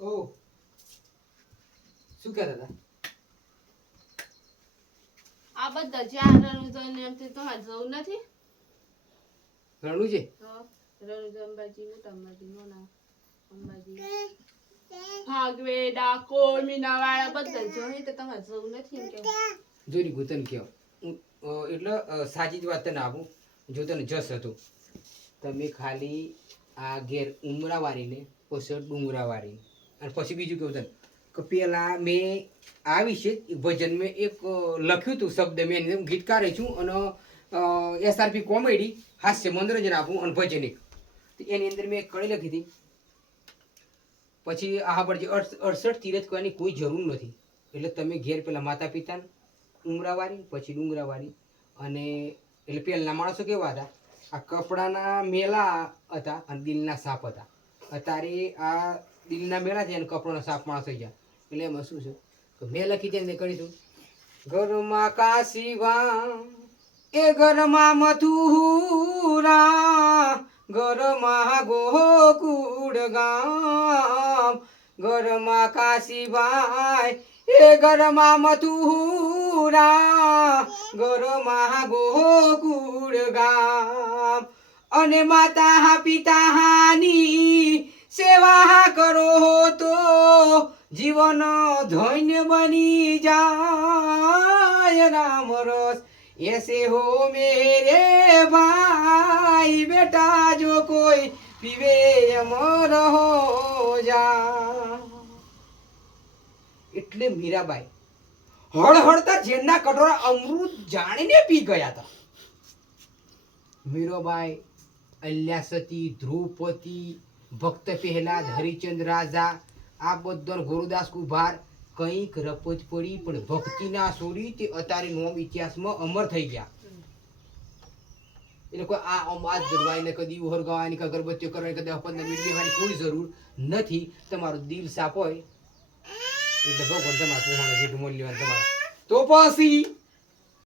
ઓ શું કહેતા હતા? આ બધા જ્યાં રણુજન એમથી તમારે જવું નથી? રણું છે તો રણુજ અંબાજી મોટા અંબાજી નાના અંબાજી ભાગવે ડાકોર મીનાવાળા બધા જોઈએ તો તમારે જવું નથી એમ કેવું. જોઈ ગયું તને કહો એટલે સાચી જ વાત તને આપું. જો તને જસ હતું તમે ખાલી આ ઘેર ઉમરાવાળીને પછી ડુંગરાવાળીને અને પછી બીજું કેવું તને કે પેલા મેં આ વિશે એક ભજન મેં એક લખ્યું હતું શબ્દ મેં એની અંદર ગીતકાર છું અને SRP કોમેડી હાસ્ય મનોરંજન આપું અને ભજન એક એની અંદર મેં એક કડી લખી હતી. પછી આ પર જે 68 તીરથ કરવાની કોઈ જરૂર નથી. એટલે તમે ઘેર પેલા માતા પિતા ઉમરાવાળી પછી ડુંગરાવાળી અને એટલે પહેલાના માણસો કેવા હતા આ કપડાના મેલા હતા અને દિલના સાપ હતા. અત્યારે આ દિલના મેલા છે અને કપડાના સાપ માણસ થઈ ગયા. એટલે એમાં શું છે કે મેં લખી છે ને કરીશું ઘરમાં કાશીવા એ ઘરમાં મથુરા ઘરમાં ગોકુળ ગામ ઘરમાં કાશીભાઈ એ ઘરમાં મથુરા ઘરમાં ગોકુળ ગામ અને માતા પિતાની સેવા કરો તો જીવન ધન્ય બની જાય. રામ રસ ऐसे हो मेरे भाई बेटा जो कोई पीवे अमर हो जा. એટલે મીરાબાઈ હળહળતા ઝેરના કટોરા અમૃત જાણીને પી ગયા હતા. મીરાબાઈ અલ્યાસતી ધ્રુપતિ ભક્ત પહેલાદ હરિચંદ રાજા આ બધા ગુરુદાસ કુભાર કંઈક રપત પડી પણ ભક્તિના સોરી તે અત્યારે નોમ ઇતિહાસમાં અમર થઈ ગયા. એટલે કોઈ આ દરવાઈને કદી ઉહરગાવાની કે અગરબત્તીઓ કરવાની કદી 15 મિનિટ બેવાની કોઈ જરૂર નથી. તમારું દિલ સાફ હોય એટલે ભગવાન તમારે પોહાણો જેટલું મૂલ્યવાન તમારે તો પછી